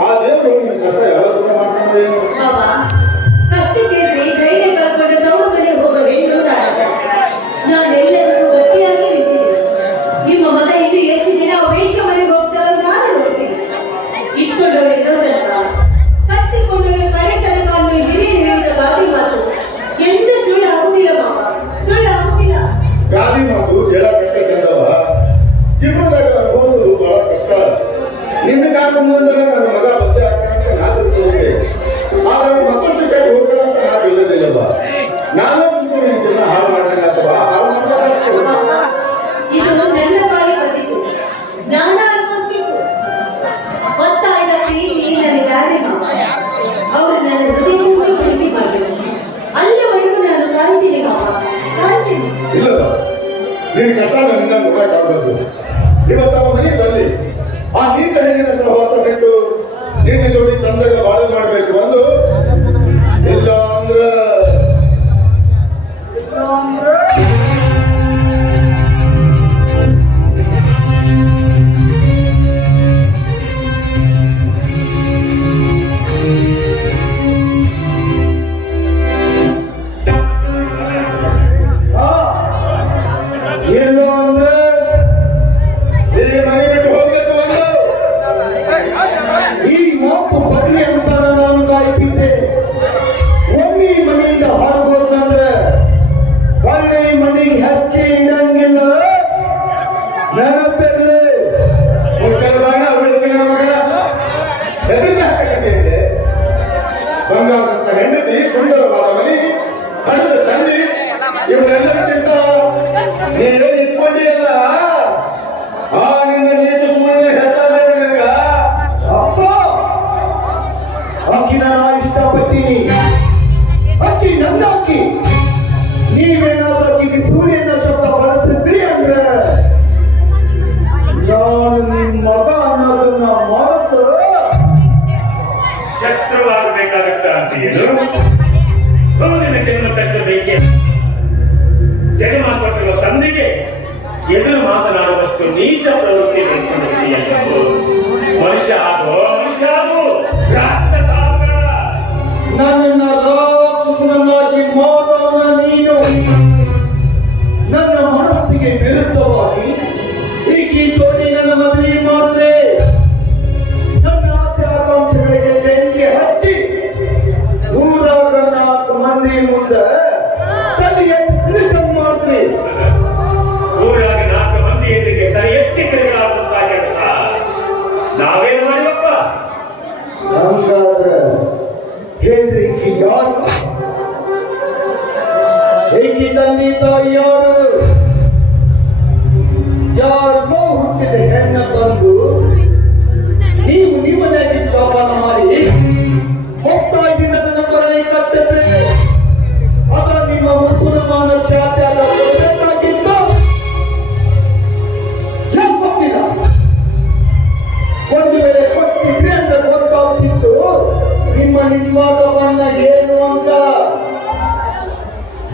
ఆ దేవుడు కష్ట ఎవరు మాట్లాడలేదు. ನೀನ್ ಕಷ್ಟ ನನ್ನಿಂದ ನೋಡಕ್ಕಾಗಬೇಕು ಇವತ್ತ ಮನೆ ಬರಲಿ ಆ ನೀತ ಹೆಣ್ಣಿನ ಸಹವಾಸ ಬಿಟ್ಟು ನಿನ್ನ ನೋಡಿ ತಂದಾಗ ಬಾಳು ಮಾಡಬೇಕು. ಒಂದು ఇప్పుడు ఎందుకు నేను பகுதியில் உள்ள சரியை திருத்தம் மாதிரி ஊராக நாக்கு ಮಂದಿ ಎದುರಿಗೆ ಸರಿ ಎತ್ತಿ ತಿರುಗಲಾಗುತ್ತಾಗಿ ನಾವೇನು ಮಾಡಿವಪ್ಪ ಹಂಗಾದ್ರೆ ಹೇಳ್ರಿ ಯಾರು ಹೇಗೆ ತಂದೆ ತಾಯಿ ಯಾರು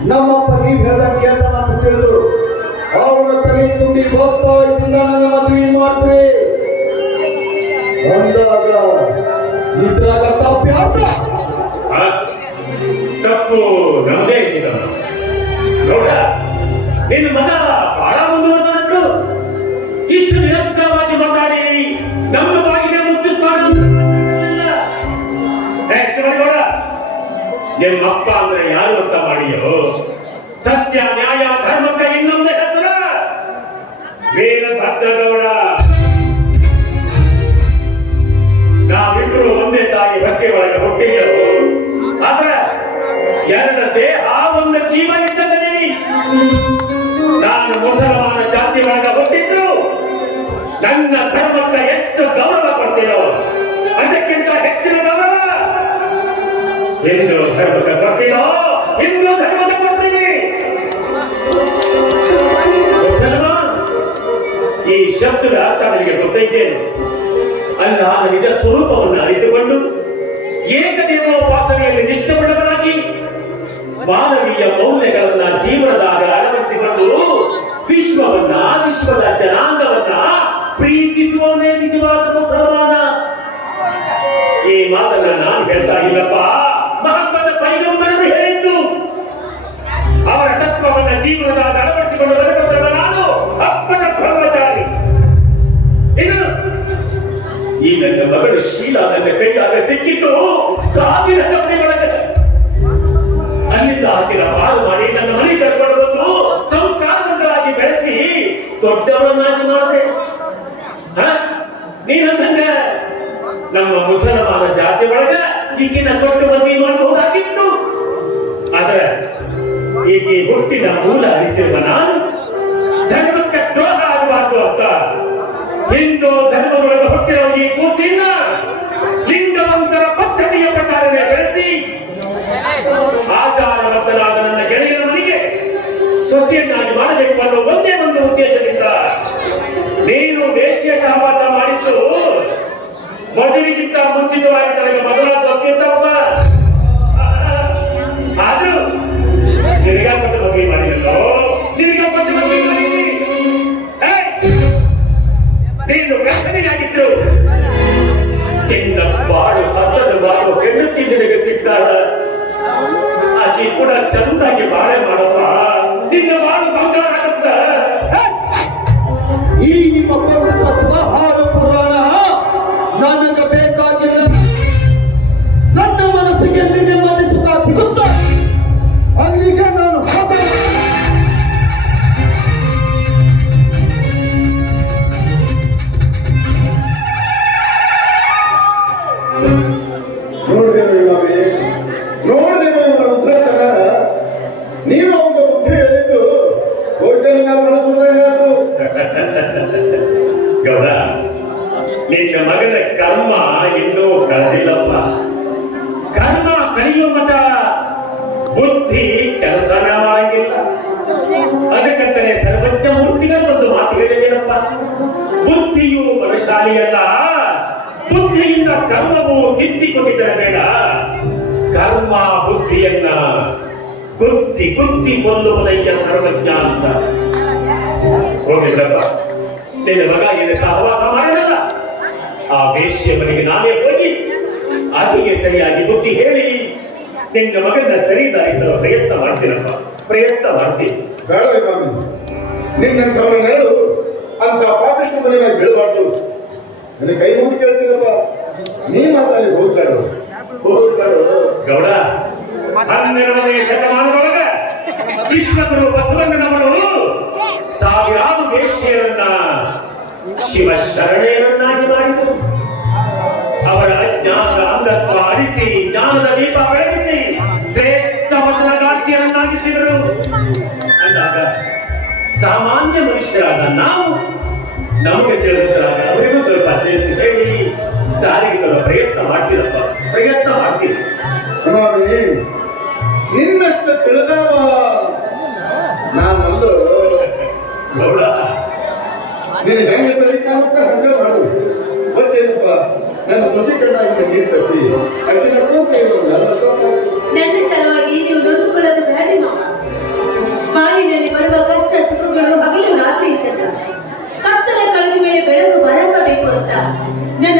ನಮ್ಮಪ್ಪ ನೀವು ಹೇಳ್ದ ಕೇಳ್ತಾನ ಅಂತ ತಿಳಿದು ಅವರ ತಲೆ ತುಂಬಿ ಹೋಗ್ತಾ ಇದ್ದಿಂದ ನನ್ನ ಮದುವೆ ಮಾಡ್ರಿ ಬಂದಾಗ ಇದ್ರಾಗ ತಪ್ಪು ತಪ್ಪು ನಮ್ದೇ ಇದ್ದ ನಿನ್ನ ಮಗ ಬಹಳ ಮುಂದುವರೆದಟ್ಟು ಇಷ್ಟು ನಿರಂತರವಾಗಿ ಮಾತಾಡಿ, ನಮ್ಮ ಬಾಗಿಲ ಮುಚ್ಚಿಸ್ತಾರೆ ನಿಮ್ಮ ಅಪ್ಪ ಅಂದ್ರೆ ಯಾರು? ಸತ್ಯ, ನ್ಯಾಯ, ಧರ್ಮಕ್ಕೆ ಇನ್ನೊಂದು ಹೆಸರು. ವೀರಭದ್ರಗೌಡ ನಾವಿಬ್ರು ಒಂದೇ ತಾಯಿ ಭಕ್ತಿ ಒಳಗೆ ಹುಟ್ಟಿದ್ದೆವು ಆದ್ರೆ ಎರಡು ದೇಹ, ಒಂದು ಜೀವನ ಇದ್ದದೇವಿ ನಾನು. ಮುಸಲ್ಮಾನ ಜಾತಿ ಒಳಗೆ ಹುಟ್ಟಿದ್ರು. ನನ್ನ ಧರ್ಮಕ್ಕೆ ಎಷ್ಟು ಗೌರವ ಕೊಡ್ತೀರೋ ಅದಕ್ಕಿಂತ ಹೆಚ್ಚಿನ ಗೌರವ. ಹಿಂದೂ ಧರ್ಮದ ಕೊಡ್ತೀರೋ ಹಿಂದೂ ಧರ್ಮದ ಕೊಡ್ತೀರೋ ಶಬ್ದದ ಅರ್ಥ ನನಗೆ ಗೊತ್ತೈತೇನು ಅಲ್ಲ ನಿಜ ಸ್ವರೂಪವನ್ನು ಅರಿತುಕೊಂಡು ಏಕದೇವ ಉಪಾಸನೆಯಲ್ಲಿ ನಿಷ್ಠಪಡವರಾಗಿ ಮಾನವೀಯ ಮೌಲ್ಯಗಳನ್ನ ಜೀವನದಾಗ ಅಳವಡಿಸಿಕೊಂಡು ವಿಶ್ವವನ್ನ, ವಿಶ್ವದ ಜನಾಂಗವನ್ನ ಪ್ರೀತಿಸುವವನೇ ನಿಜವಾದ ಸರ್ವಾನ ಈ ಮಾತನ್ನ ನಾನು ಹೇಳ್ತಾ ಇಲ್ಲಪ್ಪ. ಮಹತ್ವದ ಪೈಗಂಬರನ್ನು ಹೇಳಿದ್ದು, ಅವರ ತತ್ವವನ್ನ ಜೀವನದಾಗ ಈ ನನ್ನ ಮಗಳು ಶೀಲ ನನ್ನ ಕೈಯಾಗ ಸಿಕ್ಕಿತು ಸಾವಿರ ಕಪ್ಪೆಗಳೊಳಗೆ ಅಲ್ಲಿಂದ ಆಕಿನ ಪಾಲು ಮಾಡಿ ನನ್ನ ಮನೆ ಕರ್ಕೊಂಡು ಬಂದು ಸಂಸ್ಕಾರವಂತರಾಗಿ ಬೆಳೆಸಿ ದೊಡ್ಡವರನ್ನಾಗಿ ಮಾಡಿದೆ. ಹಾ? ನೀನಂದಂಗ ನಮ್ಮ ಮುಸಲ್ಮಾನ ಜಾತಿ ಒಳಗ ಈಗಿನ ಕೊಟ್ಟು ಮದುವೆ ಮಾಡಬಹುದಾಗಿತ್ತು ಆದ್ರೆ ಈಕೆ ಹುಟ್ಟಿನ ಮೂಲ ಅರಿತಿರುವ ನಾನು ಧರ್ಮಕ್ಕೆ ದ್ರೋಹ ಆಗಬಾರ್ದು ಅಂತ ಹಿಂದೂ ಧರ್ಮದೊಳಗೆ ಕೂಸಿಲ್ಲ ಲಿಂಗವಂತರ ಪದ್ಧತಿಯ ಪ್ರಕಾರವೇ ಬೆಳೆಸಿ ಆಚಾರಬದ್ಧರಾದ ನನ್ನ ಗೆಳೆಯರ ಮನೆಗೆ ಸೊಸೆಯನ್ನಾಗಿ ಮಾಡಬೇಕು ಅನ್ನೋ ಒಂದೇ ನಿನ್ನ ಮಗನ ಕರ್ಮ ಇನ್ನೂ ಕಳೆದಿಲ್ಲಪ್ಪ ಕರ್ಮ ಕಳೆಯುವ ಮತ ಬುದ್ಧಿ ಕೆಲಸನವಾಗಿಲ್ಲ ಅದಕ್ಕಂತಲೇ ಸರ್ವಜ್ಞ ಮೂರ್ತಿನ ಒಂದು ಮಾತು ಹೇಳಿದೇನಪ್ಪ ಬುದ್ಧಿಯು ಬಲಶಾಲಿಯಲ್ಲ ಬುದ್ಧಿಯಿಂದ ಕರ್ಮವು ತಿದ್ದಿಕೊಂಡಿದ್ದರೆ ಬೇಡ. ಕರ್ಮ ಬುದ್ಧಿಯನ್ನ ಗುದ್ದಿ ಗುದ್ದಿ ಕೊಲ್ಲುವುದಯ್ಯ ಸರ್ವಜ್ಞ ಅಂತ. ಹೋಗಿದ್ರಪ್ಪ ನಿನ್ನ ಮಗ ಏನು ಸಹವಾಸ ಮಾಡಿದಲ್ಲ ಆ ವೇಶ್ಯ ಮನೆಗೆ ನಾನೇ ಹೋಗಿ. ಆಕೆಗೆ ಸರಿಯಾಗಿ ಬುದ್ಧಿ ಹೇಳಿ. ನಿನ್ನ ಮಗನ ಸರಿ ದಾರಿ ತರುವ ಪ್ರಯತ್ನ ಮಾಡ್ತೀನಪ್ಪ. ಪ್ರಯತ್ನ ಮಾಡ್ತೀನಿ ಬೇಡ ನಿನ್ನಂಥವನ ನೆರಳು ಅಂತ ಪಾಪಿಷ್ಟ ಮನೆಗೆ ಬೀಳಬಾರ್ದು. ನನಗೆ ಕೈ ಮುಗಿ ಕೇಳ್ತೀನಪ್ಪ. ನೀ ಮಾತ್ರ ಅಲ್ಲಿ ಹೋಗ್ಬೇಡ. ಹೋಗ್ಬೇಡ. ಗೌಡ ಹನ್ನೆರಡನೇ ಶತಮಾನದೊಳಗ ವಿಶ್ವಗುರು ಬಸವಣ್ಣನವರು ಸಾವಿರಾರು ವೇಶ್ಯರನ್ನ ಶಿವ ಶರಣೆಯನ್ನಾಗಿ ಮಾಡಿದರು ಅವರ ಅಂಧತ್ವ ಅಳಿಸಿ ಜ್ಞಾನದ ದೀಪ ಬೆಳಗಿಸಿ ಶ್ರೇಷ್ಠ ವಚನಗಾರ್ತಿಯನ್ನಾಗಿಸಿದರು. ಅಂದಾಗ ಸಾಮಾನ್ಯ ಮನುಷ್ಯರಾದ ನಾವು ನಮಗೆ ತಿಳಿಸಲಾಗ ಅವರಿಗೂ ಸ್ವಲ್ಪ ತಿಳಿಸಿ ಹೇಳಿ. ಜಾರಿಗೆ ತರುವ ಪ್ರಯತ್ನ ಮಾಡ್ತೀರಪ್ಪ. ಪ್ರಯತ್ನ ಮಾಡ್ತೀರಿ. ಇನ್ನಷ್ಟು ತಿಳಿದವ ಹೆಂಗೆ ಹಂಗ ಮಾಡು. ಬಟ್ ಏನಪ್ಪ ನನ್ನ ಸೊಸೆ ಕಂಡಾಗಿ ನೀರು ತಪ್ಪಿ ಅಕ್ಕಿನ ಕೂತ ಸಲುವಾಗಿ ನೀವು ಬರುವ ಕಷ್ಟ ಸುಖಗಳು ಹಗಲು ಮೇಲೆ ಬೆಳಕು ಬರಕಬೇಕು ಅಂತ. ನನ್ನ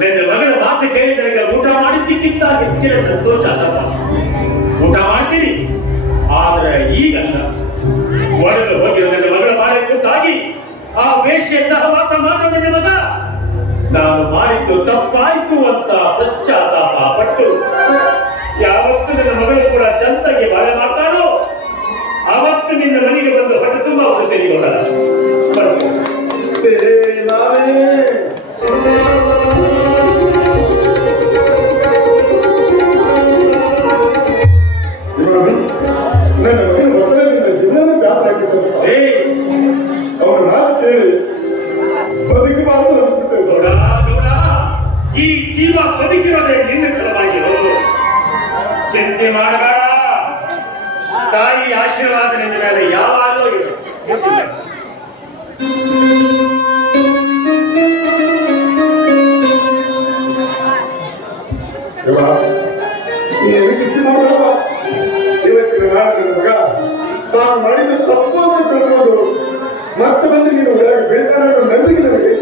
ನನ್ನ ಮಗಳ ಮಾತು ಕೇಳಿದ ಊಟ ಮಾಡಿದ್ದಕ್ಕಿಂತ ಹೆಚ್ಚಿನ ಸಂತೋಷ ಅಲ್ಲಪ್ಪ. ಊಟ ಮಾಡ್ತೀನಿ. ಆದ್ರೆ ಈಗ ಒಳಗೆ ಹೋಗಿ ನನ್ನ ಮಗಳ ಬಾರಿ ಆ ವೇಶ್ಯ ಸಹವಾಸ ಮಾಡ ನನ್ನ ಮಗ. ನಾನು ಮಾಡಿದ್ದು ತಪ್ಪಾಯ್ತು ಅಂತ ಪಶ್ಚಾತ್ತಾಪ ಪಟ್ಟು, ಯಾವತ್ತೂ ನನ್ನ ಮಗಳು ಜೀವ ಬದುಕಿರೋದೇ ನಿನ್ನ ಚಿಂತೆ ಮಾಡಬೇಡ. ತಾಯಿ ಆಶೀರ್ವಾದ ನಿನ್ನ ಮೇಲೆ ಯಾವಾಗಲೂ ಇರುತ್ತೆ. ತಾನು ಮಾಡಿದ ಅಂತ ತಿಳ್ಕೊಂಡು ಮತ್ತೆ ಬಂದು ನೀನು ಬೆಳಗ್ಗೆ ನಂಬಿಕೆ ನಮಗೆ.